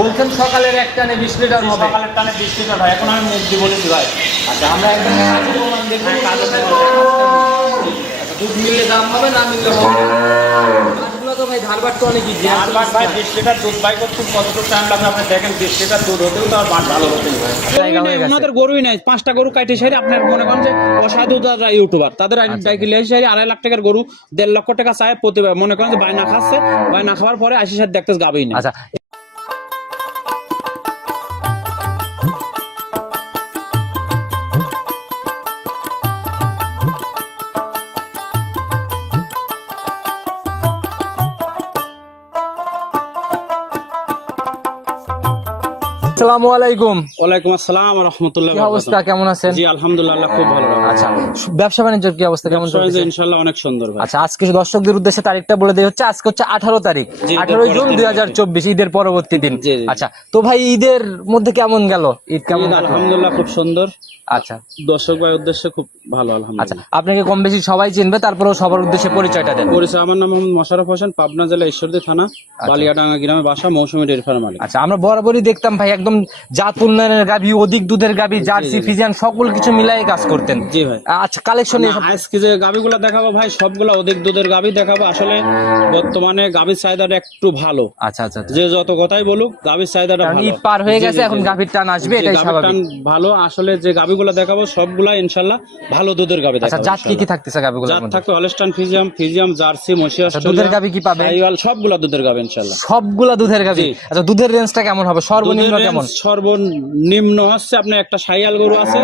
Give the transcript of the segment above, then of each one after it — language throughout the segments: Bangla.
বলছেন সকালের এক টানে 20 লিটার হবে। সকালের টানে 20 লিটার ভাই, এখন আমি মুখ দিয়ে বলেছি ভাই। আচ্ছা আমরা একদম কাজে প্রমাণ দেখব। আচ্ছা দুধ মিললে দাম হবে, না মিললে হবে। মাছগুলো তো ভাই ধারবাট তো অনেক ইজি। ধারবাট ভাই 20 লিটার দুধ বাই করতে কতটুকু টাইম লাগবে আপনি দেখেন। 20 লিটার দুধ হতেও তো আর মাছ ভালো হতেই ভাই। ওনাদের গরুই নাই, 5টা গরু কাটে সারি আপনার মনে করেন যে অসাধু যারা ইউটিউবার তাদের ডাইকিলে সারি 2.5 লাখ টাকার গরু 1.5 লক্ষ টাকা চায় প্রতিবার, মনে করেন যে বায়না খাচ্ছে, বায়না খাওয়ার পরে 80 দেখতে গাবেই না। আচ্ছা আসসালামু আলাইকুম। ওয়ালাইকুম আসসালাম ওয়া রাহমাতুল্লাহি কি ওয়া অবস্থা, বারাকাতুহু। কেমন আছেন? জি আলহামদুলিল্লাহ খুব ভালো। আচ্ছা ব্যবসা বাণিজ্যের কি অবস্থা, কেমন চলছে? ইনশাআল্লাহ অনেক সুন্দর ভাই। আচ্ছা আজকে দর্শকদের উদ্দেশ্যে তারিখটা বলে দেই, হচ্ছে আজকে হচ্ছে 18 তারিখ, জি, 18 জুন 2024, ঈদের পরবর্তী দিন। জি, জি। আচ্ছা তো ভাই ঈদের মধ্যে কেমন গেল? ঈদ কেমন ঈদ কাটলো? আলহামদুলিল্লাহ খুব সুন্দর। আচ্ছা দর্শক ভাই উদ্দেশ্যে খুব ভালো আচ্ছা আলহামদুলিল্লাহ। আপনাকে কম বেশি সবাই চিনবে, তারপরেও সবার উদ্দেশ্যে পরিচয়টা দেন। পরিচয়, আমার নাম মোহাম্মদ মোশাররফ হোসেন, পাবনা জেলা ঈশ্বরদী থানা বালিয়াডাঙ্গা গ্রামে বাসা, মৌসুমী ডেয়ারি ফার্ম মালিক। আচ্ছা আমরা বরাবরই দেখতাম ভাই একদম জাত উন্নয়নের গাভী, অধিক দুধের গাভী, জার্সি ফিজিয়ান সকল কিছু মিলাই কাজ করতেন। জি ভাই। আচ্ছা কালেকশন আজকে যে গাভীগুলো দেখাবো ভাই সবগুলো অধিক দুধের গাভী দেখাবো। আসলে বর্তমানে গাভীর চাহিদাটা একটু ভালো। আচ্ছা আচ্ছা যে যত কথাই বলুক গাভীর চাহিদাটা কারণ ভালো। ঈদ পার হয়ে জি, গেছে, জি, এখন জি। গাভীর টান আসবে, জি, এটাই গাভীর স্বাভাবিক। টান ভালো। আসলে যে গাভীগুলো দেখাবো সবগুলা ইনশাআল্লাহ ভালো দুধের গাভী আচ্ছা দেখাবো। জাত কি কি থাকতেছে গাভীগুলোর জাত মধ্যে? থাকবে হলস্টাইন ফিজিয়াম, ফিজিয়াম জার্সি, মশি আচ্ছা, দুধের গাভী কি পাবে? সাইওয়াল, সবগুলা দুধের গাভী ইনশাআল্লাহ। সবগুলা দুধের গাভী। জি। আচ্ছা দুধের রেঞ্জটা কেমন হবে, সর্বনিম্ন দুধের কেমন? range সর্বনিম্ন হচ্ছে আপনার একটা সাইয়াল গরু আছে,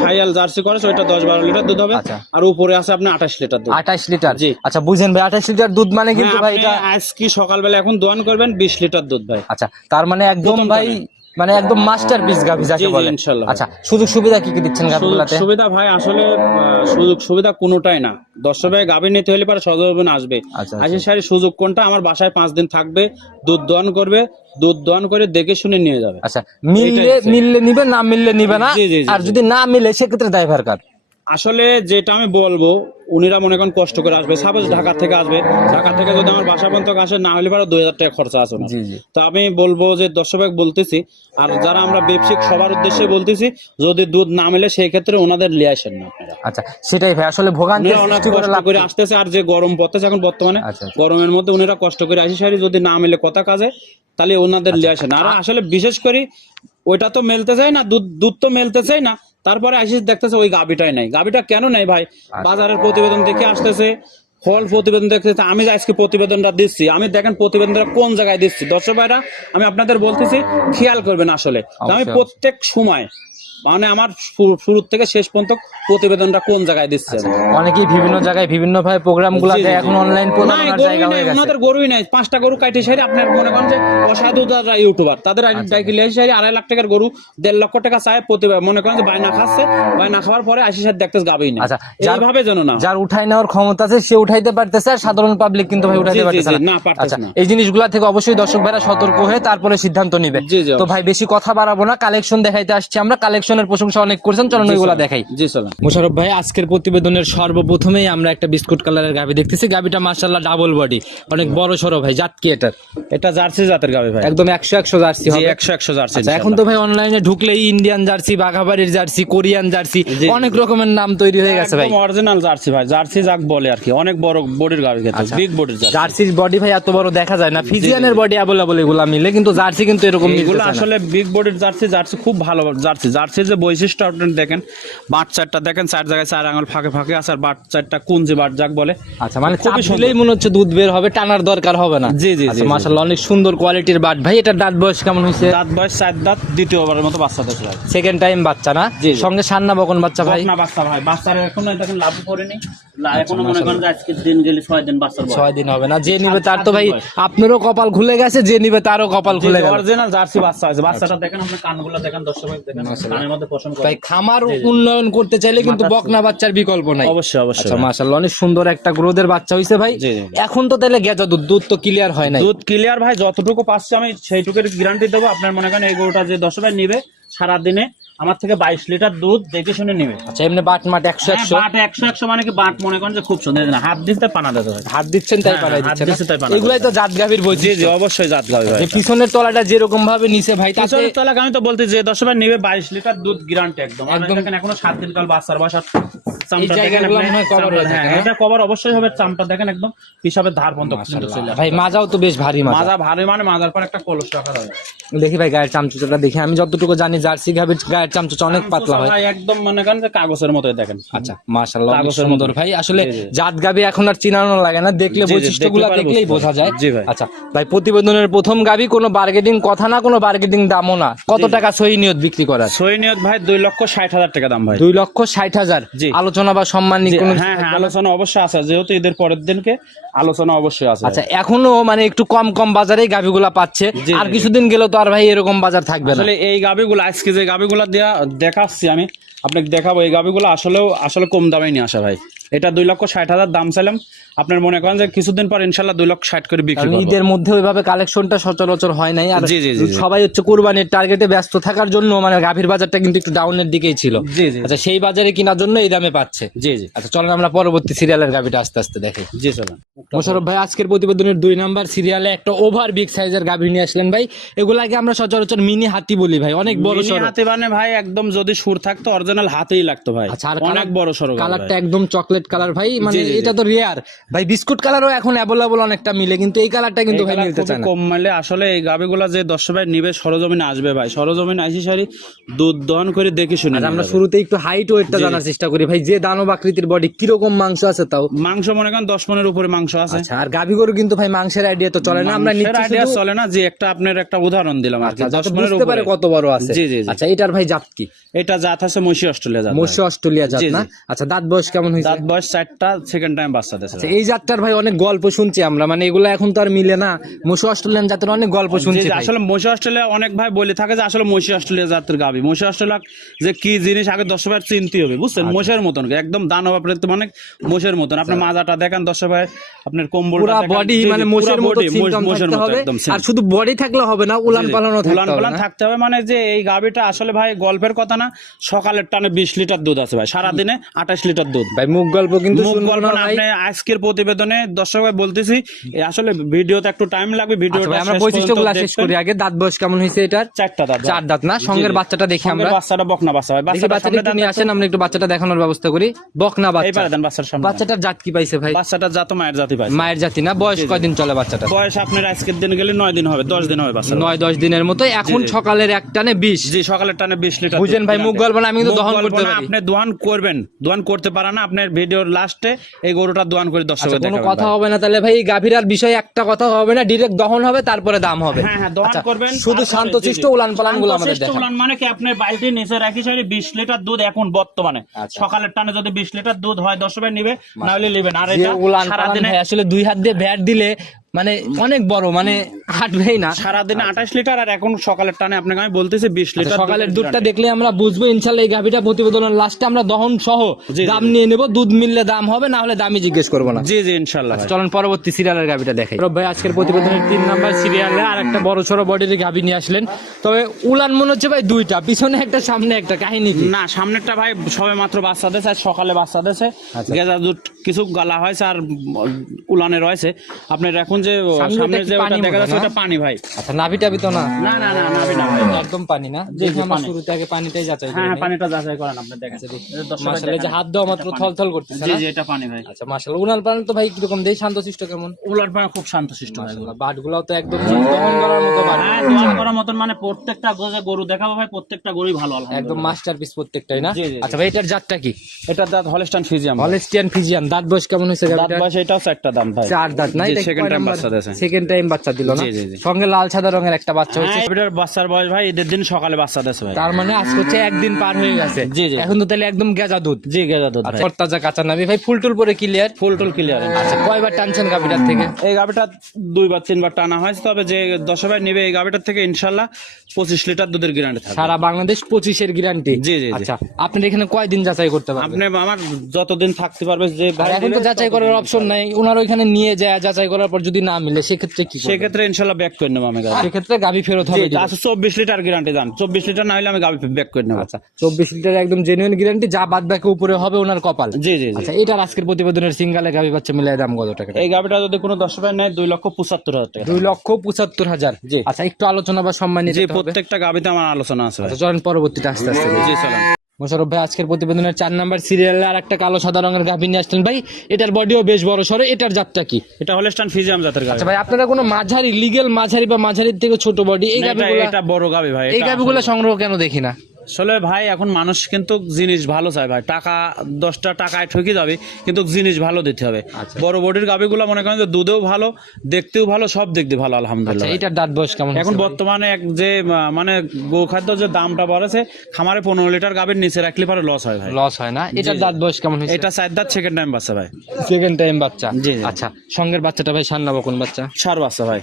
সাইয়াল জার্সি করেছে, ওইটা 10-12 লিটার দুধ হবে। আচ্ছা। আর উপরে আছে আপনার 28 লিটার দুধ। 28 লিটার। জি। আচ্ছা বুঝেন ভাই 28 লিটার দুধ মানে কিন্তু হ্যাঁ, ভাই আপনি এটা আজ কি সকালবেলা এখন দোয়ান করবেন 20 লিটার দুধ ভাই। আচ্ছা তার মানে একদম প্রথম ভাই মানে একদম মাস্টারপিস গাভী যাকে জি, জি, বলে। ইনশাআল্লাহ। আচ্ছা সুযোগ সুবিধা কি কি দিচ্ছেন গাভীগুলোতে? সুযোগ সুবিধা ভাই আসলে সুযোগ সুবিধা কোনোটাই না। দর্শক ভাই গাভী নিতে হলে পরে সজীবন আসবে। আচ্ছা, আসে সারি সুযোগ কোনটা, আমার বাসায় 5 দিন থাকবে, দুধ দোয়ান করবে, দুধ দোয়ান করে দেখে শুনে নিয়ে যাবে। আচ্ছা মিললে এইটাই। মিললে নিবে, না মিললে নিবে না। জি, জি, জি, আর জি। যদি না মিলে সেক্ষেত্রে ড্রাইভার কার? আসলে যেটা আমি বলবো উনিরা মনে করেন কষ্ট করে আসবে, সাপোজ ঢাকা থেকে আসবে, ঢাকা থেকে যদি আমার বাসা পর্যন্ত আসে, না হলে পরে 2000 টাকা খরচা আছে ওনার। জি, জি। তো আমি বলবো যে দর্শক বলতেছি আর যারা আমরা ব্যবসায়িক সবার উদ্দেশ্যে বলতেছি, যদি দুধ না মেলে সেই ক্ষেত্রে ওনাদের লিয়ে আসেন না আপনারা। আচ্ছা সেটাই ভাই, আসলে ভোগান্তি উনারা অনেক সৃষ্টি করে কষ্ট লাভ করে কি? আসতেছে, আর যে গরম পড়তেছে এখন বর্তমানে, আচ্ছা, আচ্ছা। গরমের মধ্যে উনারা কষ্ট করে আসি সারি, যদি না মেলে কথা কাজে তাহলে ওনাদের লিয়ে আসেন। আর আসলে বিশেষ করে ওইটা তো মেলতে চাই না, দুধ তো মেলতে চাই না, তারপরে আসিস দেখতেছে ওই গাবিটাই নাই। গাবিটা কেন নাই ভাই? বাজারের প্রতিবেদন দেখে আসতেছে, ফল প্রতিবেদন দেখতেছে। আমি যে আজকে প্রতিবেদনটা দিচ্ছি, আমি দেখেন প্রতিবেদনটা কোন জায়গায় দিচ্ছি দর্শক ভাইরা, আমি আপনাদের বলতেছি খেয়াল করবেন। আসলে তো আমি অবশ্যই, প্রত্যেক সময় মানে আমার শুরু থেকে শেষ পর্যন্ত প্রতিবেদনটা কোন জায়গায় দিচ্ছে। অনেকেই বিভিন্ন জায়গায় বিভিন্ন ভাবে প্রোগ্রাম গুলা জি, জি, দেয়, জি। এখন অনলাইন নাই, প্রতারণার গরুই জায়গা নাই, হয়ে গেছে। ওনাদের গরুই নাই, 5টা গরু কাটে সারি আপনার মনে করেন যে অসাধু যারা ইউটিউবার তাদের ডাইকিলে সারি 2.5 লাখ টাকার গরু 1.5 লক্ষ টাকা চায় প্রতিবার, মনে করেন যে বায়না খাচ্ছে, বায়না খাওয়ার পরে 80 দেখতে গাবেই না। আচ্ছা এইভাবে যেন না। যার উঠাই নেওয়ার ক্ষমতা আছে সে উঠাইতে পারতেছে, আর সাধারণ পাবলিক কিন্তু ভাই উঠাইতে জি, জি, পারতেছে জি, না, না। পারতেছে আচ্ছা না। এই জিনিসগুলা থেকে অবশ্যই দর্শক ভাইরা সতর্ক হয়ে তারপরে সিদ্ধান্ত নিবে। জি, জি, তো ভাই বেশি কথা বাড়াবো না, কালেকশন দেখাইতে আসছি আমরা, কালেকশনের প্রশংসা অনেক করছেন, চলুন ওইগুলা দেখাই। জি চলেন। মোশাররফ ভাই আজকের প্রতিবেদনের সর্বপ্রথমেই আমরা একটা বিস্কুট কালারের গাভী দেখতেছি, গাভীটা মাশাআল্লাহ ডাবল বডি, অনেক বড় সরো ভাই। জাত কি এটার? এটা জার্সি জাতের গাবে ভাই, একদম 100 জার্সি জি হবে। 100 জার্সি। আচ্ছা এখন তো ভাই অনলাইনে ঢুকলেই ইন্ডিয়ান জার্সি, বাঘাবাড়ির জার্সি, কোরিয়ান জার্সি, জি। অনেক রকমের নাম তৈরি হয়ে গেছে ভাই। অরিজিনাল জার্সি ভাই, জার্সি যাক বলে আর কি, অনেক বড় বডির গাবে খেতে, বিগ বডির জার্সি। জার্সির বডি ভাই এত বড় দেখা যায় না, ফিজিয়ানের বডি অ্যাভেলেবল এগুলা মিলে, কিন্তু জার্সি কিন্তু এরকম এগুলো আসলে বিগ বডির জার্সি, জার্সি খুব ভালো জার্সি। জার্সির যে বৈশিষ্ট্য আপনি দেখেন, বাট চারটা দেখেন, 4 জায়গায় 4 আঙুল ফাঁকে ফাঁকে আছে, আর বাট চারটা কুঞ্জি বাট যাক বলে। আচ্ছা মানে চাপ খুবই সুন্দর। দিলেই মনে হচ্ছে দুধ বের হবে, টানার দরকার হবে না। জি, জি, আচ্ছা জি, মাশাআল্লাহ অনেক সুন্দর কোয়ালিটির বাট ভাই। এটার দাঁত বয়স কেমন হয়েছে? দাঁত বয়স 4 দাঁত, দ্বিতীয়বারের মতো বাচ্চা দিচ্ছে ভাই। সেকেন্ড টাইম বাচ্চা না? জি, জি। সঙ্গে সান্না বকন বাচ্চা ভাই। না বাচ্চা ভাই, বাচ্চার এখনো দেখেন লাভ করেনি, এখনো মনে করেন যে আজকে দিন গেলে 6 দিন বাচ্চার বয়স। 6 দিন হবে না, যে নিবে তার তো ভাই আপনারও কপাল খুলে গেছে, যে নিবে তারও কপাল খুলে গেল। অরিজিনাল জার্সি বাচ্চা আছে। বাচ্চাটা দেখেন, আপনি কানগুলো দেখেন, দর্শক দেখেন, কানের মধ্যে পছন্দ করে। ভাই খামার উন্নয়ন করতে চাইলে কিন্তু বকনা বাচ্চার বিকল্প নাই। অবশ্যই অবশ্যই। আচ্ছা মাশাআল্লাহ অনেক সুন্দর একটা গ্রোথের বাচ্চা হইছে ভাই। জি, জি। এখন তো তাহলে গেজা দুধ তো ক্লিয়ার হয় নাই। দুধ ক্লিয়ার ভাই, যতটুকু পাচ্ছে আমি সেইটুকুর গ্যারান্টি দেবো। আপনার মনে করেন এই গরুটা যে 10 ভাই নিবে সারা দিনে আমার থেকে 22 লিটার দুধ দেখে শুনে নেবে। আচ্ছা এমনি বাট মাট 100 বাট 100 মানে কি বাট মনে করেন যে খুব সুন্দর না, হাত দিতে পানা দিতে হয়। হাত দিচ্ছেন তাই হ্যাঁ, পাঠাই হাত দিচ্ছেন দিচ্ছে তাই না? পানা এগুলাই তো জাত গাভীর জি বৈশিষ্ট্য। জি অবশ্যই জাত গাবে ভাই। যে পিছনের তলাটা যেরকম ভাবে নিচে ভাই তাতে পিছনের তলাক আমি তো বলতে যে 10 বার নেবে 22 লিটার দুধ গ্যারান্টি একদম। একদম। দেখেন এখনো 7 দিন কাল বাচ্চার বয়স। এই জায়গাগুলো মনে হয় cover হয়ে থাকে, এটা কভার অবশ্যই হবে। চামটা দেখেন একদম হিসাবে ধার পর্যন্ত কিন্তু চলে আসে। ভাই মাজাও তো বেশ ভারী মাজা। মাজা ভারী মানে মাজার পর একটা কলস রাখা হয়। দেখি ভাই গায়ের চামচুটা দেখি, আমি যতটুকু জানি জার্সি গাভীর গায়ের চামচুটা অনেক পাতলা হয়। ভাই একদম মনে করেন যে কাগজের মতোই দেখেন। আচ্ছা মাশাআল্লাহ অনেক কাগজের সুন্দর মতো। ভাই। আসলে জি, জি। জাত গাভী এখন আর চিনানো লাগে না, দেখলে জি, জি, বৈশিষ্ট্যগুলো দেখলে পরে দেখলেই বুঝতে বোঝা যায়। জি ভাই। আচ্ছা ভাই প্রতিবেদনের প্রথম গাভী, কোনো বার্গেনিং কথা না, কোনো বার্গেনিং দামও না, কত টাকা সহি নিয়ত বিক্রি করার? সই নিয়ত ভাই 2,60,000 টাকা দাম ভাই। 2,60,000। জি। আলোচনা বা সম্মান জি, কোনো হ্যাঁ হ্যাঁ আলোচনা অবশ্যই আছে, যেহেতু ঈদের পরের দিনকে আলোচনা অবশ্যই আছে। আচ্ছা এখনো মানে একটু কম কম বাজারেই গাভীগুলা পাচ্ছে, জি, আর জি। কিছুদিন গেলে তো আর ভাই এরকম বাজার থাকবে না। আসলে এই গাবিগুলো আজকে যে গাবিগুলো দেখাচ্ছি আমি আপনাকে দেখাবো, এই গাবিগুলো আসলে কম দামে নিয়ে আসা ভাই। এটা 2,60,000 দাম চাইলাম, আপনার মনে করেন যে কিছুদিন পর ইনশাল্লাহ 2,60,000 করে বিক্রি কারণ করবো। ঈদের মধ্যে ওইভাবে কালেকশনটা সচরাচর হয় নাই, আর জি, জি, জি, জি। সবাই হচ্ছে কুরবানির টার্গেটে ব্যস্ত থাকার জন্য মানে গাভীর বাজারটা কিন্তু একটু ডাউনের দিকেই ছিল। জি, জি। আচ্ছা সেই বাজারে কেনার জন্য এই দামে পাচ্ছে। জি জি আচ্ছা চলেন আমরা পরবর্তী সিরিয়ালের গাভীটা আস্তে আস্তে দেখি। জি চলেন। মোশাররফ ভাই আজকের প্রতিবেদনের 2 নাম্বার সিরিয়ালে একটা ওভার বিগ সাইজের গাভী নিয়ে আসলেন ভাই। এগুলাকে আমরা সচরাচর মিনি হাতি বলি ভাই, অনেক বড় মিনি সড়ো। হাতি মানে ভাই একদম যদি সুর থাকতো অরিজিনাল হাতেই লাগতো ভাই। আচ্ছা আর অনেক বড় সড়ো গাভী কালারটা ভাই। একদম চকলেট কালার ভাই, মানে জি, জি, জি। এটা তো রেয়ার ভাই। বিস্কুট কালারও এখন অ্যাভেলেবল অনেকটা মিলে, কিন্তু এই কালারটা কিন্তু এই ভাই কালার মিলতে খুবই চায় না। কম মিলে। আসলে এই গাবিগুলা যে 10 ভাই নিবে সরজমিনে আসবে ভাই, সরজমিনে আসি সারি দুধ দহন করে দেখে শুনে আর নিয়ে আমরা যাবে। শুরুতে একটু হাইট ওয়েটটা জি, জি। জানার চেষ্টা করি ভাই, যে দানব আকৃতির বডি কিরকম মাংস আছে তাও। মাংস মনে করেন 10 মনের উপরে মাংস আছে। আচ্ছা আর গাভী গরু কিন্তু ভাই মাংসের আইডিয়া তো চলে না, আমরা মাংসের নিচ্ছি আইডিয়া শুধু- চলে না, যে একটা আপনার একটা উদাহরণ দিলাম আর কি। আচ্ছা, 10 যাতে মনের বুঝতে পারে উপরে। কত বড় আছে। জি, জি, জি। আচ্ছা এটার ভাই জাত কি? এটা জাত আছে মসি অস্ট্রেলিয়া জাত। মৎস্য অস্ট্রেলিয়া জাত জি, জি। না? আচ্ছা দাঁত বয়স কেমন হয়েছে? দাঁত বয়স 4টা, সেকেন্ড টাইম বাচ্চা দিয়েছে। আচ্ছা, এই জাতটার ভাই অনেক গল্প শুনছি আমরা, মানে এগুলো এখন তো আর মিলে না। মৎস্য অস্ট্রেলিয়ান জাতের অনেক গল্প শুনছি ভাই। আসলে মসি অস্ট্রেলিয়া অনেক ভাই বলে থাকে যে আসলে মসি অস্ট্রেলিয়া জাতের গাবি। মসি অস্ট্রেলিয়া যে কি জিনিস আগে 10 ভাই চিনতে হবে, বুঝছেন? আচ্ছা। মোষের মতন একদম দানব আকৃতি, অনেক মোষের মতন। আপনি মাজাটা দেখেন 10 ভাই, আপনার কম্বলটা পুরা দেখেন, বডি জি, জি, মানে পুরা মোষের মতো body, সিমটম মোষের থাকতে মতো হবে, একদম same। আর শুধু বডি থাকলে হবে না, উলান পালানো উলান থাকতে হবে পালান না? থাকতে হবে। মানে যে এই গাবিটা আসলে ভাই গল্পের কথা না, সকালের টানে 20 লিটার দুধ আছে ভাই, সারাদিনে 28 লিটার দুধ। ভাই মুখ গল্প কিন্তু মুখ শুনবো গল্প না না, ভাই। আপনি আজকের প্রতিবেদনে দর্শক ভাই বলতেছি, আসলে ভিডিওতে একটু টাইম লাগবে। আচ্ছা ভিডিওটা ভাই আমরা শেষ বৈশিষ্ট্যগুলো পর্যন্ত শেষ করি দেখবেন। আগে। দাঁত বয়স কেমন হয়েছে এটার? 4টা দাঁত। 4 দাঁত না? সঙ্গের জি, জি। বাচ্চাটা দেখি সঙ্গের আমরা। বাচ্চাটা বকনা বাচ্চা ভাই। দেখি বাচ্চাটা বাচ্চাটা সামনে একটু দান নিয়ে তো। আসেন, আমরা একটু বাচ্চাটা দেখানোর ব্যবস্থা করি। বকনা বাচ্চা। এইবারে দেন বাচ্চার সামনে। বাচ্চাটার জাত কি পাইছে ভাই? বাচ্চাটার জাত মায়ের জাতি পাইছে। মায়ের জাতি না? বয়স কয়দিন চলে বাচ্চাটা? বয়স আপনার আজকের দিন গেলে 9 দিন হবে, 10 দিন হবে বাচ্চা। 9-10 দিনের মতো। এখন জি, জি। সকালের এক টানে 20। জি সকালের টানে 20 লিটার। বুঝেন ভাই, মুখ গল্প না, আমি কিন্তু মুখ দহন গল্প করতে না, পারি। আপনি দোয়ান করবেন, দোয়ান করতে পারেন না। আপনার ভিডিওর লাস্টে এই গরুটা দোয়ান করে আচ্ছা, দর্শকদের কোনো দেখাবেন কথা ভাই। হবে না তাহলে ভাই? এই গাভীরার বিষয়ে একটা কথা হবে না, ডিরেক্ট দহন হবে তারপরে দাম হবে। হ্যাঁ হ্যাঁ দোয়ান আচ্ছা, করবেন। শুধু তারপরে- শান্তশিষ্ট জি, জি। উলান পালান গুলো আমাদের শান্তশিষ্ট দেখান। উলান মানে কি, আপনার বালতির নিচে রাখি সারি 20 লিটার দুধ এখন বর্তমানে। আচ্ছা। সকালের টানে যদি 20 লিটার দুধ হয় 10 ভাই নিবে, না হলে নেবেন। আর যে এটা উলান পালান সারাদিনে ভাই আসলে 2 হাত দিয়ে ব্যাট দিলে মানে অনেক বড়, মানে হাঁটবেই না। সারাদিনে 28 লিটার, আর এখন সকালের টানে আপনাকে আমি বলতেছি 20 লিটার। আচ্ছা, সকালের দুধটা দেখলে আমরা বুঝবো ইনশাল্লাহ। এই গাভীটা প্রতিবেদনের লাস্টে আমরা দহন সহ জি, জি। দাম নিয়ে নেব। দুধ মিললে দাম হবে, না হলে দামই জিজ্ঞেস করবো না। জি জি ইনশাআল্লাহ ভাই। চলুন পরবর্তী সিরিয়ালের গাভীটা দেখাই। ভাই আজকের প্রতিবেদনের 3 নাম্বার সিরিয়ালে আর একটা বড় সড়ো বডির গাভী নিয়ে আসলেন। তবে উলান মনে হচ্ছে ভাই 2টা, পিছনে একটা সামনে একটা, কাহিনী কি? না সামনেরটা ভাই সবে মাত্র বাচ্চা দিয়েছে, আজ সকালে বাচ্চা দিয়েছে। আচ্ছা। গেজা দুধ কিছু গালা হয়েছে আর উলানে রয়েছে। আপনার এখন যে সামনে কি যে পানি ওটা দেখা মনে যাচ্ছে না? ওটা পানি ভাই। আচ্ছা নাভি টাভি তো না? না না না নাভি না ভাই। একদম পানি না? জি, দেখি আমরা পানি। শুরুতে আগে পানিটাই যাচাই হ্যাঁ করি। হ্যাঁ পানিটা যাচাই করেন আপনি দেখেন। মাশাআল্লাহ, এই যে হাত দেওয়া মাত্র থলথল করতেছে জি না? জি এটা পানি ভাই। আচ্ছা মাশাআল্লাহ। উলান পালান তো ভাই কিরকম দেই? শান্তশিষ্ট কেমন? উলার পানি খুব শান্তশিষ্ট ভাই। বাটগুলাও তো একদম দমন করার মতো বাট। হ্যাঁ দোয়ান করার মতন, মানে প্রত্যেকটা গরু দেখাবো ভাই, প্রত্যেকটা গরুই ভালো একদম আলহামদুলিল্লাহ। মাস্টারপিস প্রত্যেকটাই না? জি, জি, জি। আচ্ছা ভাই এটার জাতটা কি? এটা দাঁত হলস্টাইন ফ্রিজিয়াম। Holstein Friesian. দাঁত বয়স কেমন হয়েছে দাঁত গাভীটার? বয়স এটাও 4টা দাম ভাই। 4 দাঁত না? জি, এটা second time বাচ্চা দিয়েছে। সেকেন্ড টাইম বাচ্চা দিল না? জি, জি, জি। সঙ্গে লাল সাদা রঙের একটা বাচ্চা হয়েছে। হ্যাঁ এটার বাচ্চার বয়স ভাই ঈদের দিন সকালে বাচ্চা দিয়েছে ভাই। তার মানে আজকে হচ্ছে একদিন পার হয়ে গেছে। জি, জি। এখন তো তাহলে একদম গেজা দুধ। জি গেজা দুধ ভাই। তাজা কাঁচা নাবি ভাই, ফুল টুল পরে ক্লিয়ার। ফুল টুল ক্লিয়ার। আচ্ছা কয়বার টানছেন গাভীটার থেকে? এই গাভিটা 2-3 বার টানা হয়েছে, তবে যে 10 ভাই নেবে এই গাভিটার থেকে ইনশাল্লাহ 25 লিটার দুধের গ্যারান্টি থাকবে। সারা বাংলাদেশ 25-এর গ্যারান্টি? জি, জি, জি। আচ্ছা আপনার এখানে কয়দিন যাচাই করতে পারবেন? আপনি আমার যতদিন থাকতে পারবে যে আর এখন তো যাচাই করার অপশন নাই, ওনার ওইখানে নিয়ে যায় যাচাই করার পর যদি যদি না মিলে সেক্ষেত্রে কি করবেন? সেক্ষেত্রে ইনশাল্লাহ ব্যাক করে নেবো আমি গাবি। সেক্ষেত্রে গাভি ফেরত হবে দিবেন। আচ্ছা 24 লিটার গ্যারান্টি দেন, 24 লিটার না হলে আমি গাবি ব্যাক করে নেবো। আচ্ছা 24 লিটার একদম জেনুইন গ্যারান্টি, যা বাদ বাকি উপরে হবে ওনার কপাল। জি জি জি। আচ্ছা এটার আজকের প্রতিবেদনের সিঙ্গালে গাভি বাচ্চা মিলাই দাম কত টাকা? এই গাবিটা যদি কোনো দর্শক ভাই নেয় 2,75,000 টাকা। 2,75,000। জি। আচ্ছা একটু আলোচনা বা সম্মানিত জি, হবে। প্রত্যেকটা গাবিতে আমার আলোচনা আছে ভাই। আচ্ছা চলেন পরবর্তীতে আস্তে আস্তে জি চলেন। মোশাররফ ভাই আজকের প্রতিবেদনের 4 নাম্বার সিরিয়ালে আর একটা কালো সাদা রঙের গাভী নিয়ে আসলেন ভাই। এটার বডিও বেশ বড় সরো, এটার জাতটা কি? এটা হলস্টাইন ফ্রিজিয়ান জাতের গাবি। আচ্ছা ভাই আপনারা কোনো মাঝারি লিগ্যাল মাঝারি বা মাঝারির থেকে ছোট বডি এই গাভীগুলো, এটা বড় গাবি ভাই। এই গাভীগুলো সংগ্রহ কেন দেখি না? আসলে ভাই এখন মানুষ কিন্তু জিনিস ভালো চায় ভাই, টাকা 10টা টাকায় ঠকে যাবে কিন্তু জিনিস ভালো দিতে হবে। বড় বডির গাবিগুলো মনে করেন যে দুধেও ভালো, দেখতেও ভালো, সব দেখতে ভালো আলহামদুলিল্লাহ। আচ্ছা এটার দাঁত বয়স কেমন? এখন বর্তমানে এক যে মানে গোখাদ্য যে দামটা বাড়েছে, খামারে 15 লিটার গাবির নিচে রাখলে পরে লস হয় ভাই। লস হয় না? এটার দাঁত বয়স কেমন হয়েছে? এটা 4 দাঁত, সেকেন্ড টাইম বাচ্চা ভাই। সেকেন্ড টাইম বাচ্চা। জি, জি। আচ্ছা সঙ্গের বাচ্চাটা ভাই সার না বকন বাচ্চা? সার বাচ্চা ভাই।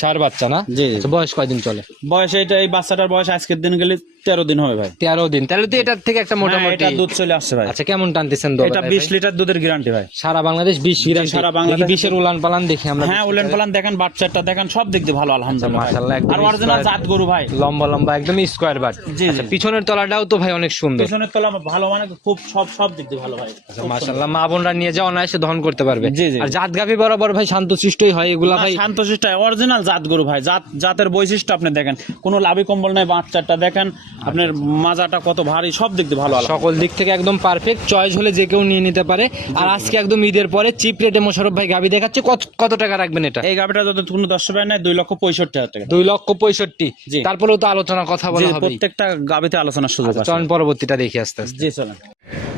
সার বাচ্চা না? জি, জি। আচ্ছা বয়স কয়দিন চলে? বয়স এই বাচ্চাটার বয়স আজকের দিন গেলে 13 দিন হবে ভাই। 13 দিন। তাহলে তো এটার থেকে একটা হ্যাঁ, মোটামুটি এটা দুধ চলে আসছে ভাই। আচ্ছা কেমন টানতেছেন? এটা 20 লিটার দুধের গ্যারান্টি ভাই। সারা বাংলাদেশ 20 গ্যারান্টি। সারা বাংলাদেশ 20 এর উলান পালান দেখি আমরা। হ্যাঁ উলেন পালান দেখেন, বাচ্চাটা দেখেন, সব দিক দিয়ে ভালো আলহামদুলিল্লাহ ভাই। মাশাআল্লাহ একদম আর অরিজিনাল square। জাত গরু ভাই, লম্বা লম্বা একদম স্কয়ার বাট। জি, আচ্ছা জি। পিছনের তলাটাও তো ভাই অনেক সুন্দর। পেছনের তলা ভালো, মানে খুব সব দিক দিয়ে ভালো ভাই। মাশাআল্লাহ মা বোনরা নিয়ে যাও অনায়াসে দহন করতে পারবে। জি, জি। আর জাত গাভী বরাবর ভাই শান্তশিষ্টই হয় এগুলা ভাই। শান্তশিষ্ট অরিজিনাল জাত গরু ভাই। জাতের বৈশিষ্ট্য আপনি দেখেন, কোনো লাভি কম্বল নাই, বাচ্চাটা দেখেন, আপনার মাজাটা কত ভারী, সব দিক দিয়ে ভালো সকল দিক থেকে একদম পারফেক্ট, চয়েস হলে যে কেউ নিয়ে নিতে পারে। আর আজকে একদম ঈদের পরে চিপ রেটে মোশাররফ ভাই গাভী দেখাচ্ছে। কত টাকা রাখবেন এটা? এই গাভিটা যদি কোনো 10 ভাই নেয় 2,65,000 টাকা। 2,65,000। জি। তারপরেও তো আলোচনা কথা বলা জি, হবে। প্রত্যেকটা গাভিতে আলোচনার সুযোগ আছে। চলন পরবর্তীটা দেখি আস্তে আস্তে। জি চলেন।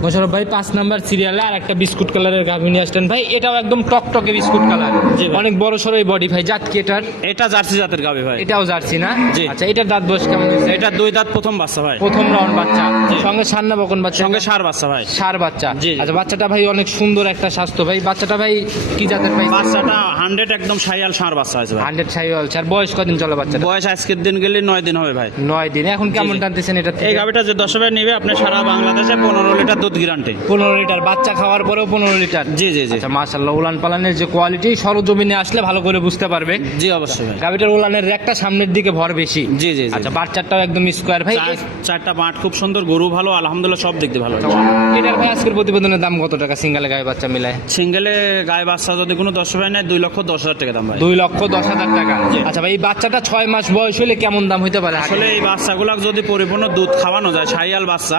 মোশাররফ ভাই 5 নাম্বার সিরিয়ালে আর একটা বিস্কুট কালারের গাভী নিয়ে আসলেন ভাই। এটাও একদম টকটকে বিস্কুট কালার। জি ভাই। অনেক বড় সরো এই বডি ভাই। জাত কি এটার? এটা জার্সি জাতের গাভি ভাই। এটাও জার্সি না? জি। আচ্ছা এটার দাঁত বয়স কেমন হয়েছে? এটা 2 দাঁত, প্রথম বাচ্চা ভাই। প্রথম রাউন্ড বাচ্চা, সঙ্গে সান্না বকন বাচ্চা, সঙ্গে সার বাচ্চা ভাই। সার বাচ্চা। জি। আচ্ছা বাচ্চাটা ভাই অনেক সুন্দর একটা স্বাস্থ্য ভাই। বাচ্চাটা ভাই কি জাতের ভাই? বাচ্চাটা 100 একদম শাইয়াল ষাঁড় বাচ্চা আছে ভাই। 100 সাইওয়াল। আর বয়স কদিন চলে বাচ্চাটা? বয়স আজকের দিন গেলে 9 দিন হবে ভাই। 9 দিন। এখন কেমন জি। টানতেছেন এটা? এই গাভিটা যে 10 ভাই নিবে আপনি সারা বাংলাদেশে 15 লিটার দুধ গ্যারান্টি। 15 লিটার বাচ্চা খাওয়ার পরেও 15 লিটার। জি জি জি। আচ্ছা মাশাআল্লাহ উলান পালানের যে কোয়ালিটি সরজমিনে আসলে ভালো করে বুঝতে পারবে। জি অবশ্যই ভাই। গাভিটার উলানের একটা সামনের দিকে ভর বেশি। জি জি জি। আচ্ছা বাচ্চাটাও একদম স্কয়ার ভাই। চারটা বাট খুব সুন্দর, গরু ভালো আলহামদুলিল্লাহ, সব দিক দিয়ে ভালো। এটার ভাই আজকের প্রতিবেদনের দাম কত টাকা সিঙ্গেলে গায়ে বাচ্চা মিলায়? সিঙ্গেলে গায়ে বাচ্চা যদি কোনো 10 ভাই নেয় 2,10,000 টাকা দাম ভাই। 2,10,000 টাকা। আচ্ছা ভাই এই বাচ্চাটা 6 মাস বয়স হলে কেমন দাম হইতে পারে? আসলে এই বাচ্চাগুলো যদি পরিপূর্ণ দুধ খাওয়ানো যায়, শাইয়াল বাচ্চা,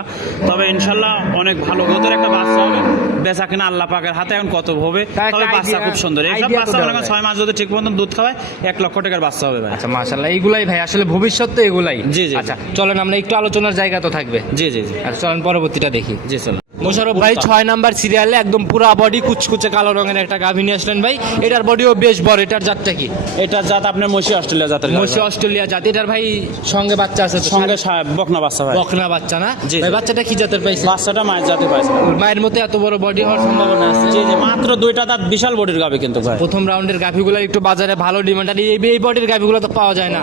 তবে ইনশাল্লাহ অনেক ভালো গোদের একটা বাচ্চা হবে। বেচা কিনা আল্লাহ পাকের হাতে, এখন কত হবে। তার তবে একটা বাচ্চা idea- খুব সুন্দর। এইসব idea তো বাচ্চা দেওয়া মনে করেন যায়। 6 মাস যদি ঠিক মতন দুধ খাওয়ায় 1 লক্ষ টাকার বাচ্চা হবে ভাই। আচ্ছা মাশাআল্লাহ এইগুলাই ভাই আসলে ভবিষ্যৎ তো এগুলাই। জি, জি। আচ্ছা চলেন আমরা একটু আলোচনার জায়গা তো থাকবে। জি জি জি। আর চলেন পরবর্তীটা দেখি। জি চলো। মোশাররফ ভাই 6 নাম্বার সিরিয়ালে একদম পুরা বডি কুচকুচে কালো রঙের একটা গাভী নিয়ে আসলেন ভাই। এটার বডিও বেশ বড়। এটার জাতটা কি? এটা জাত আপনার মসি অস্ট্রেলিয়া জাতের গাভী মসি ভাই। অস্ট্রেলিয়া জাত। এটার ভাই সঙ্গে বাচ্চা আছে তো? সঙ্গে বকনা বাচ্চা ভাই। বকনা বাচ্চা না? জি, ভাই জি। বাচ্চাটা কি জাতের পাইছে? বাচ্চাটা মায়ের জাতে পাইছে। মায়ের মতো এত বড় বডি হওয়ার সম্ভাবনা আছে? জি জি, মাত্র 2টা দাঁত, বিশাল বডির গাভী কিন্তু ভাই। প্রথম রাউন্ডের গাভীগুলো একটু বাজারে ভালো ডিমান্ড। আর এই বডির গাভীগুলো তো পাওয়া যায় না,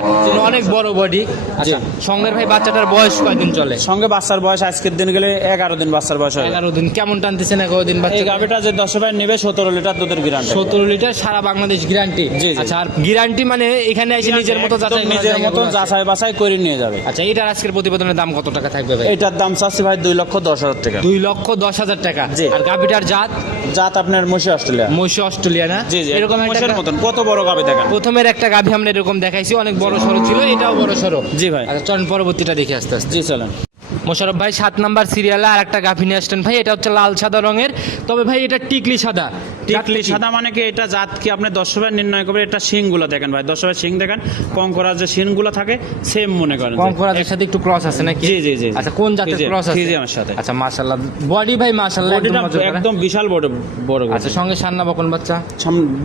অনেক বড় বডি। আচ্ছা সঙ্গের ভাই বাচ্চাটার বয়স কয়দিন চলে? সঙ্গে বাচ্চার বয়স আজকের দিন গেলে 11 দিন বাচ্চার বয়স হয়। 11 দিন। কেমন টানতেছেন 11 দিন এই বাচ্চা? গাভীটা যে 10 ভাই নেবে 17 লিটার দুধের গ্যারান্টি। 17 লিটার সারা বাংলাদেশ গ্যারান্টি। জি, জি। আচ্ছা আর গ্যারান্টি মানে এখানে এসে নিজের মতো যাচাই করা নিজের জায়গা মতো গুলো আছে? যাচাই বাছাই করে নিয়ে যাবে। আচ্ছা এটার আজকের প্রতিবেদনের দাম কত টাকা থাকবে ভাই? এটার দাম চাচ্ছি ভাই 2,10,000 টাকা। 2,10,000 টাকা। জি। আর গাভীটার জাত? জাত আপনার মসি অস্ট্রেলিয়া। মহিষ অস্ট্রেলিয়া না? জি জি, এরকম একটা মসির মতন কত বড় গাভী দেখেন। প্রথমের একটা গাভী আমরা এরকম দেখাইছি, অনেক বড় সরো ছিল, এটাও বড় সরো। জি ভাই। আচ্ছা চলুন পরবর্তীটা দেখে আস্তে আস্তে। জি চলেন। মোশাররফ ভাই 7 নাম্বার সিরিয়ালে আর একটা গাভী নিয়ে আসলেন ভাই। এটা হচ্ছে লাল সাদা রঙের, তবে ভাই এটা টিকলি সাদা। টিকলি সাদা মানে কি, এটা জাত কি আপনি 10 ভাই নির্ণয় করবেন। এটা শিং গুলো দেখেন ভাই, 10 ভাই শিং দেখেন, কঙ্করার যে শিং গুলো থাকে সেম মনে করেন। কঙ্করাজের সাথে একটু ক্রস আছে নাকি? জি জি জি। আচ্ছা কোন জাতের ক্রস আছে? ফিজিয়ামের সাথে। আচ্ছা মাশাআল্লাহ বডি ভাই মাশাআল্লাহ একদম বডিটা মজা করা। একদম বিশাল বড় বড়। আচ্ছা সঙ্গে সান্না বকন বাচ্চা?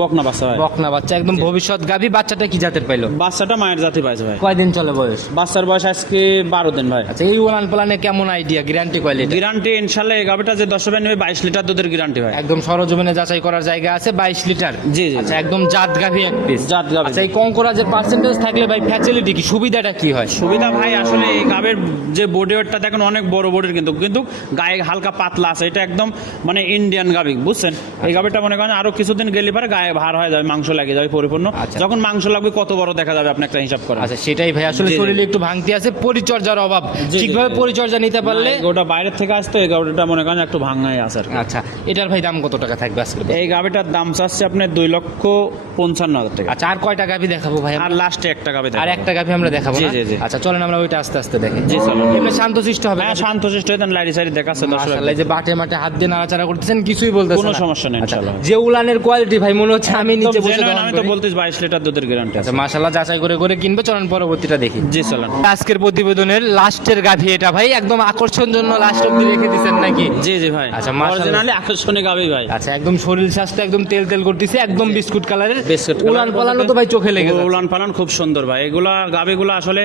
বকনা বাচ্চা ভাই। বকনা বাচ্চা একদম ভবিষ্যৎ গাভী। বাচ্চাটা কি জাতের পাইলো? বাচ্চাটা মায়ের জাতি পাইছে ভাই। কয়দিন চলে বয়স? বাচ্চার বয়স আজকে 12 দিন ভাই। আচ্ছা এই উলান পালানে কেমন আইডিয়া গ্যারান্টি কোয়ালিটি? গ্যারান্টি ইনশাআল্লাহ এই গাভীটা যে 10 ভাই নেবে 22 লিটার দুধের গ্যারান্টি ভাই। একদম সরজমিনে যাচাই করা করার জায়গা আছে 22 লিটার। জি, জি। আচ্ছা, একদম জাত গাভী এক পিস। জাত গাভী। আচ্ছা, এই কঙ্করাজের পার্সেন্টেজ থাকলে ভাই ফ্যাসিলিটি কি, সুবিধাটা কি হয়? সুবিধা ভাই আসলে এই গাবের যে বডি ওয়েটটা দেখেন অনেক বড় বডির, কিন্তু কিন্তু গায়ে হালকা পাতলা আছে। এটা একদম মানে ইন্ডিয়ান গাবি, বুঝছেন? এই গাবিটা মনে করেন আরো কিছুদিন গেলে পরে গায়ে ভার হয়ে যাবে, মাংস লাগে যাবে পরিপূর্ণ। আচ্ছা। যখন মাংস লাগবে কত বড় দেখা যাবে আপনি একটা হিসাব করেন। আচ্ছা, সেটাই ভাই, আসলে জি, জি। শরীরে একটু ভাঙতি আছে, পরিচর্যার অভাব। জি, জি। ঠিকভাবে পরিচর্যা নিতে পারলে। ওটা বাইরের থেকে আসতে, এই গাবিটা মনে করেন একটু ভাঙাই আছে আর কি। আচ্ছা, এটার ভাই দাম কত টাকা থাকবে আজকে? এই গাবিটার দাম চাচ্ছে আপনার 2,55,000 টাকা। আচ্ছা, আর কয়টা গাভী দেখাবো ভাই? আর লাস্টে একটা গাবি আর একটা গাভী আমরা দেখাবো জি, না? জি, জি। আচ্ছা, চলেন আমরা ওইটা আস্তে আস্তে দেখি। জি, চলুন। এমনি শান্তশিষ্ট হবে? হ্যাঁ, শান্তশিষ্ট হয়ে দেন, লাইরি সাইরি দেখাচ্ছে দর্শক। মাশাআল্লাহ, এই যে বাটে মাঠে হাত দিয়ে নাড়াচাড়া করতেছেন, কিছুই বলতেছেন কোনো না? সমস্যা নেই, আচ্ছা, ইনশাআল্লাহ। যে উলানের কোয়ালিটি ভাই মনে হচ্ছে আমি নিচে একদম বসে genuine, দহন আমি তো করি। বলতেছি 22 লিটার দুধের গ্যারান্টি আছে। আচ্ছা, মাশাআল্লাহ, যাচাই করে করে কিনবে। চলেন পরবর্তীটা দেখি। জি, চলেন। আজকের প্রতিবেদনের লাস্টের গাভী এটা ভাই, একদম আকর্ষণ জন্য লাস্ট অব্দি রেখে দিচ্ছেন নাকি? জি, জি ভাই। আচ্ছা, মাশাআল্লাহ। অরিজিনালি আকর্ষণীয় গাবি ভাই। আচ্ছা, একদম শরীর স্বাস্থ্য একদম তেল তেল করতেছে, একদম বিস্কুট কালারের। বিস্কুট উলান পালানো তো ভাই চোখে লেগে যাচ্ছে। উলান পালান খুব সুন্দর ভাই। এগুলা গাবিগুলা আসলে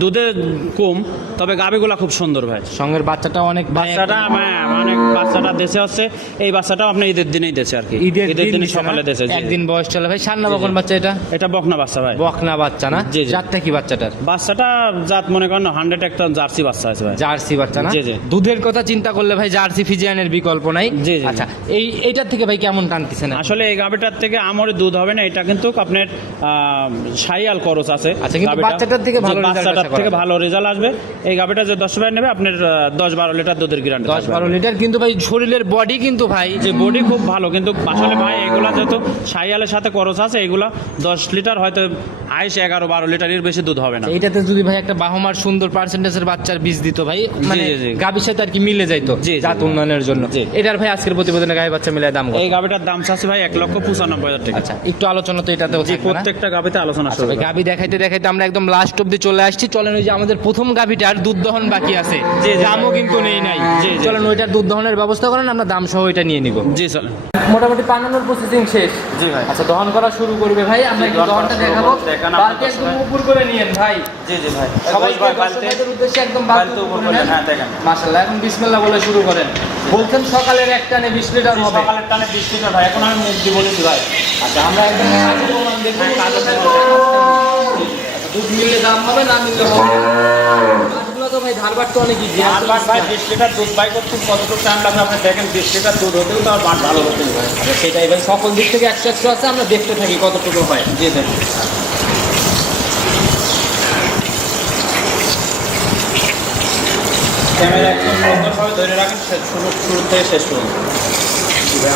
দুধে কম, তবে গাবিগুলা খুব সুন্দর ভাই। সঙ্গের বাচ্চাটা অনেক ভাই, বাচ্চাটা মানে বাচ্চাটা দেশে হচ্ছে, এই বাচ্চাটাও আপনি ঈদের দিনেই দেশে আর কি। ঈদের দিন দিনে দিছে না? সকালে দেশে। জি, একদিন বয়স চলে ভাই। সান্না জি, জি। বকন বাচ্চা এটা? এটা বকনা বাচ্চা ভাই। বকনা বাচ্চা না? জি, জি। জাতটা কি বাচ্চাটার? বাচ্চাটা জাত মনে করেন 100 একটা জার্সি বাচ্চা আছে ভাই। জার্সি বাচ্চা না? জি, জি। দুধের কথা চিন্তা করলে ভাই জার্সি ফিজিয়ানের বিকল্প নাই। জি, জি। আচ্ছা, এইটার থেকে ভাই কেমন টানতেছেন? আসলে এই গাবিটার থেকে আমরে দুধ হবে না, এটা কিন্তু আপনার সাইয়াল খরচ আছে। আচ্ছা, কিন্তু গাভীটা। বাচ্চাটার থেকে ভালো জি, result বাচ্চাটার আশা করা থেকে যায়। ভালো রেজাল্ট আসবে। এই গাবিটা যে 10 ভাই নেবে আপনার 10-12 লিটার দুধের গ্যারান্টি। 10-12 লিটার, কিন্তু ভাই শরীরের বডি কিন্তু ভাই যে বডি খুব ভালো, কিন্তু আসলে ভাই এগুলা যেহেতু সাইয়ালের সাথে খরচ আছে, এগুলা 10 লিটার হয়তো আইস 11-12 লিটারের বেশি দুধ হবে না। এইটাতে যদি ভাই একটা বাহমার সুন্দর পার্সেন্টেজের বাচ্চার বীজ দিত ভাই, মানে জি, জি। গাভীর সাথে আর কি মিলে যাইতো জি, জি। জাত উন্নয়নের জন্য। জি। এটার ভাই আজকের প্রতিবেদনে গাভী বাচ্চা মিলে দাম কত? এই গাবিটার দাম চাচ্ছি ভাই 1,95,000 টাকা। আচ্ছা, একটু আলোচনা তো এটাতেও জি, থাকবে না? প্রত্যেকটা গাবিতে আলোচনা আচ্ছা শুরু। ভাই, গাভী দেখাইতে দেখাইতে আমরা একদম লাস্ট অব্দি চলে আসছি। চলেন, ওই যে আমাদের প্রথম গাভীটার দুধ দহন বাকি আছে, জি, জি। দামও কিন্তু নেই নাই। জি, জি। চলেন ওইটার দুধ দহনের ব্যবস্থা করেন, আমরা দাম সহ এটা নিয়ে নিব। জি, চলেন। মোটামুটি পানানোর প্রসেসিং শেষ। জি ভাই। আচ্ছা, দহন করা শুরু করবে ভাই, আমরা জি, একটু দহন করা দহনটা শুরু দেখাবো। করুন, দেখান বালতি আপনার একদম দর্শক। উপর করে নিয়েন ভাই। জি, জি ভাই। সবাইকে দর্শকদের উদ্দেশ্যে একদম বালতি উপর করে নেন। হ্যাঁ, দেখেন। মাশাআল্লাহ, এখন বিসমিল্লাহ বলে শুরু করেন। বলছেন সকালের এক টানে 20 লিটার হবে। সকালের টানে 20 লিটার ভাই, এখন আমি মুখ দিয়ে বলেছি ভাই। আচ্ছা, আমরা একদম কাজের প্রমাণ দেখবো। আচ্ছা, দুধ মিললে দাম হবে, না মিললে হবে না। মাছগুলো তো ভাই ধার বাটতে অনেক ইজি। আর ভাই 20 লিটার দুধ বাই করতে কতটুকু টাইম লাগবে আপনি দেখেন। 20 লিটার দুধ হতেও তো আর ভালো হতে ভাই। সেটাই ভাই, সকল দিক থেকে 100 আছে, আমরা দেখতে থাকি কতটুকু হয়। জি ভাই। ক্যামেরা একদম সুন্দরভাবে ধরে রাখেন, শুরু থেকে শেষ পর্যন্ত।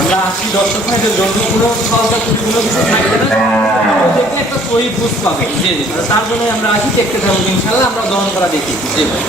আমরা আসি দর্শক ভাই, যে জন্য কোনো সহজা কোনো কিছু থাকবে না, দেখে একটা সহি বুঝ পাবে। জি, জি। তার জন্যই আমরা আসি, দেখতে থাকবো ইনশাল্লাহ, আমরা দহন করা দেখি। জি ভাই।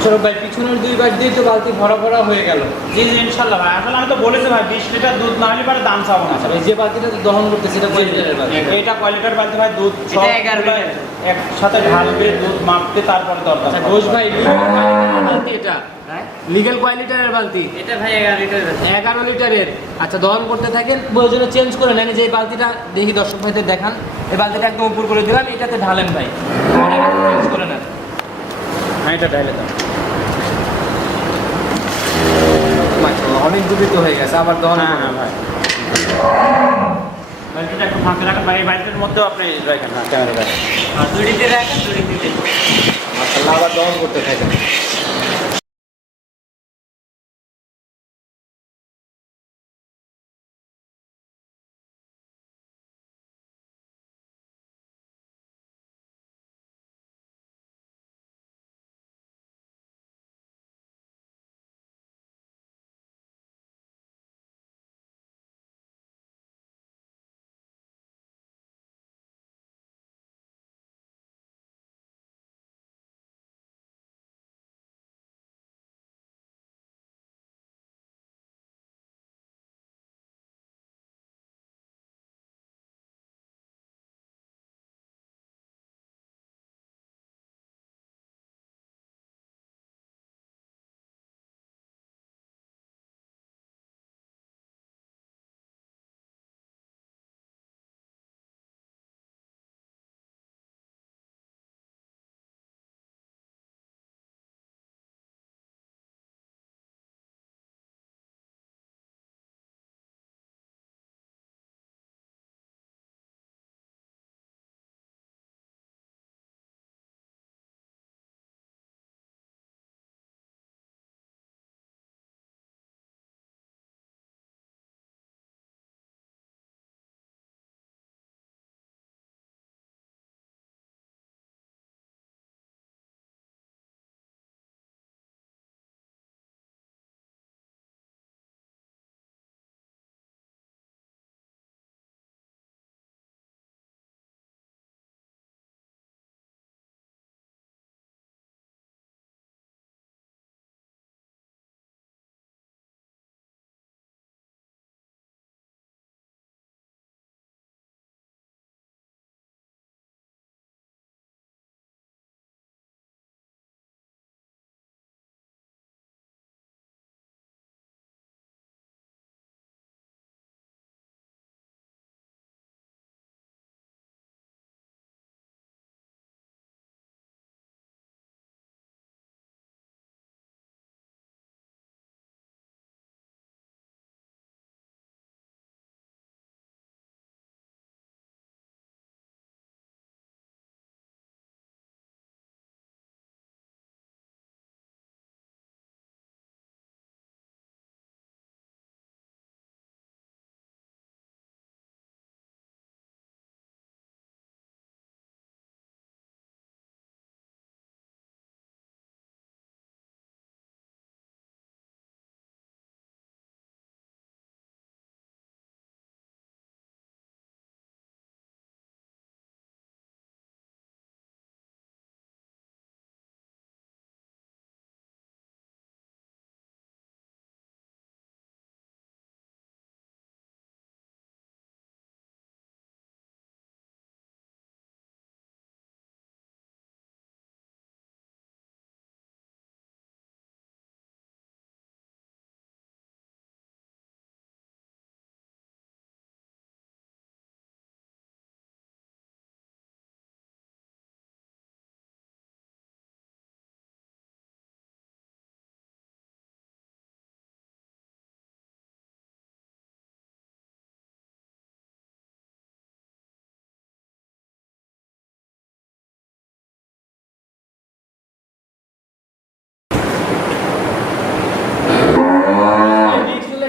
মোশাররফ ভাই পিছনের দুই পাশ দিয়ে তো বালতি ভরা ভরা হয়ে গেল। জি জি ইনশাল্লাহ ভাই, আসলে আমি তো বলেছি ভাই 20 লিটার দুধ না হলে পরে দাম চাবো না। আচ্ছা ভাই, যে বালতিটা তো দহন করতেছে এটা কয় লিটারের বালতি? এটা কয় লিটার বালতি ভাই? দুধ এটা 11 লিটার। একসাথে ঢালবে, দুধ মাপতে, তারপরে দরকার। আচ্ছা ঘোষ ভাই, বালতি এটা হ্যাঁ লিগ্যাল কয় লিটারের বালতি? এটা ভাই 11 লিটার। 11 লিটারের। আচ্ছা দহন করতে থাকেন, প্রয়োজনে চেঞ্জ করে নেন। যে এই বালতিটা দেখি দর্শক ভাইদের দেখান, এই বালতিটা একদম উপর করে দিলাম, এটাতে ঢালেন ভাই, চেঞ্জ করে নেন। হ্যাঁ এটা ঢালে দাও। মাশাআল্লাহ, অনেক দূরিত হয়ে গেছে, আবার দহন হ্যাঁ হ্যাঁ ভাই, বালতিটা একটু ফাঁকে রাখেন ভাই, এই বালতির মধ্যেও আপনি রাখেন। হ্যাঁ ক্যামেরা রাখেন। আর 2 লিটার রাখেন, 2 লিটার। মাশাআল্লাহ, আবার দহন করতে থাকেন।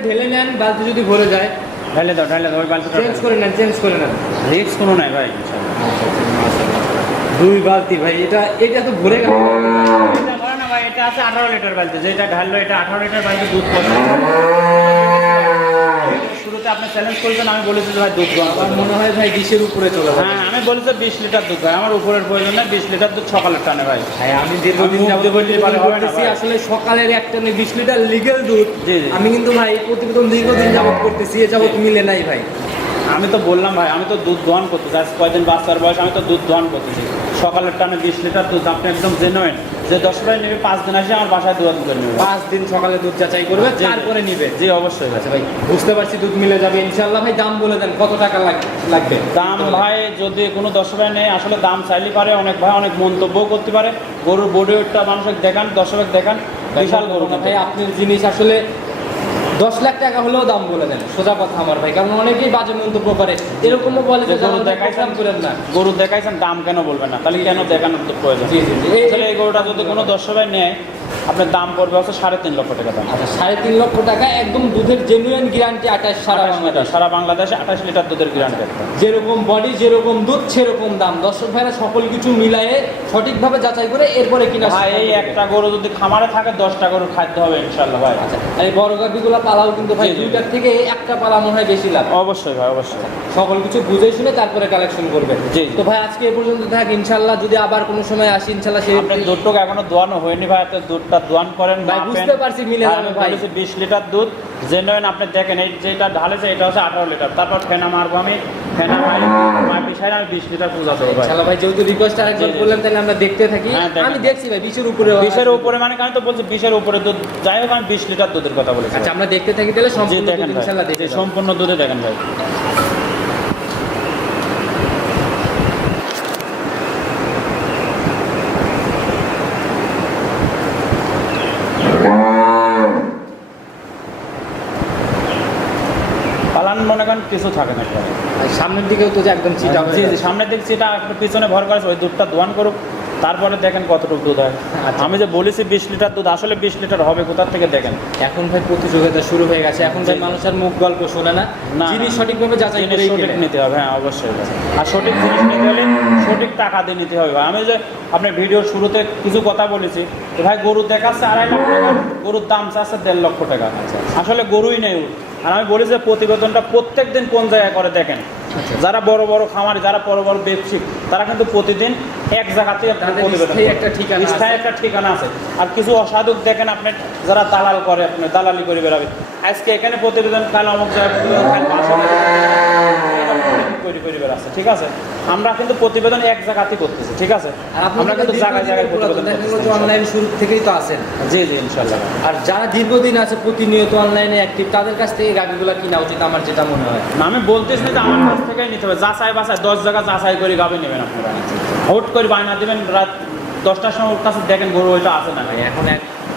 ঢেলে নেন, বালতি যদি ভরে যায় ঢালে দাও, ঢালে দাও, ওই বালতিটা চেঞ্জ করে নেন, চেঞ্জ করে নেন। রিস্ক কোনো নাই ভাই ইনশাল্লাহ। 2 বালতি ভাই, এটা তো ভরে গেল। এটা ভরে না ভাই, এটা আছে 18 লিটার বালতি, যেটা ঢাললো এটা 18 লিটার বালতি দুধ পড়ছে। শুরুতে আপনি চ্যালেঞ্জ করেছেন, আমি বলেছি যে ভাই দুধ গরম আমার মনে হয় ভাই 20-এর উপরে চলে যাবে। হ্যাঁ আমি বলেছি 20 লিটার দুধ ভাই, আমার উপরের প্রয়োজন নেই, 20 লিটার দুধ সকালের টানে ভাই। ভাই আমি দীর্ঘদিন আমি যাবত মুখ দিয়ে বলতে পারি হবে না করতেছি, ভাই। আসলে সকালের এক টানে 20 লিটার লিগ্যাল দুধ জি, জি। আমি কিন্তু ভাই প্রতিবেদন দীর্ঘদিন যাবত করতেছি, এ যাবত মিলে নাই ভাই। আমি তো বললাম ভাই, আমি তো দুধ দোয়ান করতেছি, আজ কয়দিন বাচ্চার বয়স, আমি তো দুধ দোয়ান করতেছি সকালের টানে 20 লিটার দুধ। আপনি একদম জেনুইন যে 10 টাকা নেবে, 5 দিন আসে আমার বাসায় দোয়ান করে নেবে। 5 দিন সকালে দুধ যাচাই করবে, জি, জি। তারপরে নিবে। জি অবশ্যই ভাই। আচ্ছা ভাই, বুঝতে পারছি দুধ মিলে যাবে ইনশাআল্লাহ। ভাই দাম বলে দেন, কত টাকা লাগবে? দাম ভাই যদি কোনো 10 টাকা নেই, আসলে দাম চাইলে পারে, অনেক ভাই অনেক মন্তব্যও করতে পারে। গরুর বডি ওয়েটটা মানুষকে দেখান, 10 টাকা দেখান, বিশাল গরু না ভাই আপনার জিনিস আসলে 10 লাখ টাকা হলেও দাম বলে দেন, সোজা কথা আমার ভাই, কারণ অনেকেই বাজে মন্তব্য করে, এরকমও বলে যে গরু গরু দেখাইছেন করেন না। গরু দেখাইছেন, দাম কেন বলবেন না, তাহলে কেন দেখানোর তো প্রয়োজন? জি, জি, জি। আসলে এই গরুটা যদি কোনো 10 টাকায় নেয়, আপনার দাম পড়বে হচ্ছে 3.5 লক্ষ টাকা দাম। আচ্ছা 3.5 লক্ষ টাকা একদম দুধের জেনুইন গ্যারান্টি 28 সারা 28 লিটার, বাংলাদেশ। সারা বাংলাদেশে 28 লিটার দুধের গ্যারান্টি একটা। যেরকম বডি যেরকম দুধ সেরকম দাম। দর্শক ভাইরা সকল কিছু মিলায়ে সঠিকভাবে যাচাই করে এরপরে কিনা। ভাই এই একটা গরু যদি খামারে থাকে 10টা গরুর খাদ্য হবে ইনশাআল্লাহ ভাই। আচ্ছা আর এই বড় গাভিগুলো পালাও কিন্তু ভাই জি, জি। দুইটার থেকে একটা পালা মনে হয় বেশি লাভ। অবশ্যই ভাই, অবশ্যই। সকল কিছু বুঝে শুনে তারপরে কালেকশন করবে। জি। তো ভাই আজকে এ পর্যন্ত থাক, ইনশাআল্লাহ যদি আবার কোনো সময় আসি ইনশাআল্লাহ সেই আপনার দুধটুকু এখনো দোয়ানো হয়নি ভাই, আপনি দুধটা দোয়ান করেন ভাই, মাপেন। বুঝতে পারছি মিলে যাবে আমি ভাই। বলেছি 20 লিটার দুধ জেনুইন, আপনি দেখেন এই যেটা ঢালেছে এটা হচ্ছে 18 লিটার। তারপর ফেনা মারবো আমি, ফেনা মারি বিষয় আমি 20 লিটার পূজা দেবো ভাই। ইনশাআল্লাহ ভাই, যেহেতু রিকোয়েস্ট আরেকবার জি, জি। করলেন তাহলে আমরা দেখতে থাকি। হ্যাঁ, দেখেন। আমি দেখছি ভাই 20-এর উপরে। 20-এর উপরে মানে আমি তো বলছি 20-এর উপরে দুধ, যাই হোক আমি 20 লিটার দুধের কথা বলেছি। আচ্ছা আমরা দেখতে থাকি তাহলে জি সম্পূর্ণ দেখেন দুধ ভাই, ইনশাআল্লাহ জি, দেখতে যাবো। সম্পূর্ণ দুধে দেখেন ভাই। পালান মনে করেন কিছু থাকে না ভাই। আর সামনের দিকেও তো যে একদম চিটা হয়ে জি জি, যাচ্ছে। সামনের দিক সেটা একটু পিছনে ভর করেছে, ওই দুধটা দোয়ান করুক, তারপরে দেখেন কতটুকু দুধ হয়। আচ্ছা। আমি যে বলেছি 20 লিটার দুধ, আসলে 20 লিটার হবে কোথার থেকে দেখেন। এখন ভাই প্রতিযোগিতা শুরু হয়ে গেছে, এখন ভাই জি, জি। মানুষের মুখ গল্প শোনে না, না, জিনিস না। সঠিকভাবে যাচাই জিনিস করে সঠিক নিতে হবে, হ্যাঁ অবশ্যই ভাই। আর সঠিক জিনিস নিতে হলে সঠিক টাকা দিয়ে নিতে হবে ভাই। আমি যে আপনার ভিডিওর শুরুতে কিছু কথা বলেছি যে ভাই গরু দেখাচ্ছে 2.5 লাখ টাকা, গরুর দাম চাচ্ছে 1.5 লক্ষ টাকা। আসলে গরুই নেই ওর। আর আমি বলি যে প্রতিবেদনটা প্রত্যেক দিন কোন জায়গায় করে দেখেন। যারা বড় বড় খামারি, যারা বড় বড় ব্যবসায়িক, তারা কিন্তু প্রতিদিন এক জায়গাতে তাদের প্রতিবেদন স্থায়ী করে। একটা ঠিকানা আছে। স্থায়ী একটা ঠিকানা আছে। আর কিছু অসাধু দেখেন আপনি, যারা দালাল করে, আপনি দালালি করে বেড়াবে, আজকে এখানে প্রতিবেদন, কাল অমুক জায়গায় প্রতিবেদন, কাল পাশে করে বেড়াচ্ছে। ঠিক আছে, আমরা কিন্তু প্রতিবেদন এক জায়গাতেই করতেছি। ঠিক আছে, আর আমরা আপনারা কিন্তু জায়গায় জায়গায় প্রতিবেদন দেখেন করতেছি। যে অনলাইন শুরু থেকেই তো আছেন। জি জি ইনশাল্লাহ। আর যারা দীর্ঘদিন আছে প্রতিনিয়ত অনলাইনে অ্যাক্টিভ, তাদের কাছ থেকে গাভিগুলো কিনা উচিত আমার যেটা মনে হয়। না, আমি বলতেছি না যে আমার কাছ থেকেই নিতে হবে, যাচাই বাছাই 10 জায়গা যাচাই করে গাভি নেবেন আপনারা। হুট করে বায়না দিবেন রাত 10টার সময় ওর কাছে দেখেন গরু ওইটা আছে না। ভাই এখন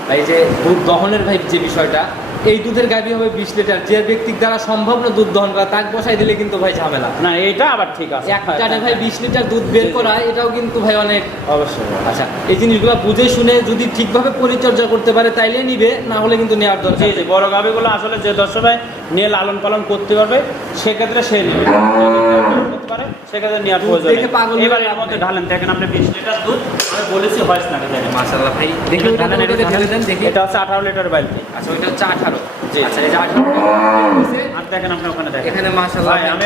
ভাই যে দুধ দহনের ভাই যে বিষয়টা, এই দুধের গাভি হবে 20 লিটার, যে ব্যক্তির দ্বারা সম্ভব না দুধ দহন করা, তাকে বসাই দিলে কিন্তু ভাই ঝামেলা। না এইটা আবার ঠিক আছে, একটানে ভাই 20 লিটার দুধ বের করা, এটাও কিন্তু ভাই অনেক। অবশ্যই। আচ্ছা এই জিনিসগুলো বুঝে শুনে যদি ঠিকভাবে পরিচর্যা করতে পারে তাইলে নিবে, না হলে কিন্তু নেওয়ার জি দরকার। জি, বড় গাভিগুলো আসলে যে দর্শকরাই নিয়ে লালন পালন করতে পারবে সেক্ষেত্রে সে নেবে, করতে পারে সেক্ষেত্রে নেওয়ার দুধ প্রয়োজন দেখে পাগল নেই। হয়ে এবার লাভ এর মধ্যে নেই। ঢালেন, দেখেন আপনি 20 লিটার দুধ, আমি বলেছি হয়েছে না দেখেন। মাশাআল্লাহ ভাই, দেখি ওটা ঢালেন, ওটাতে ঢেলে দেন দেখি। এটা হচ্ছে 18 লিটার বালতি। আচ্ছা ওইটা হচ্ছে 18। জি। আচ্ছা এই যে 18 আর দেখেন আপনি ওখানে দেখেন। এখানে মাশাআল্লাহ ভাই আমি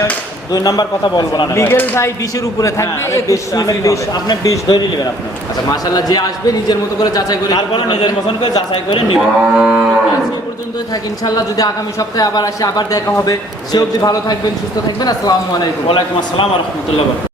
2 নাম্বার কথা বলবো না ভাই। লিগেল ভাই 20-এর উপরে হ্যাঁ, থাকবে, আমি 21 20 আপনি 20 ধরে নেবেন আপনি। আচ্ছা মাশাআল্লাহ, যে আসবে নিজের মতো করে যাচাই করে তারপরে কিনতে নিজের পারবে। পছন্দ করে যাচাই করে নেবেন। আজকে এই পর্যন্তই থাক, ইনশাআল্লাহ যদি আগামী সপ্তাহে আবার আসি আবার দেখা হবে। সে অবধি ভালো থাকবেন, সুস্থ থাকবেন। আসসালামু আলাইকুম। ওয়ালাইকুম আসসালাম ওয়া রাহমাতুল্লাহি ওয়া বারাকাতুহু।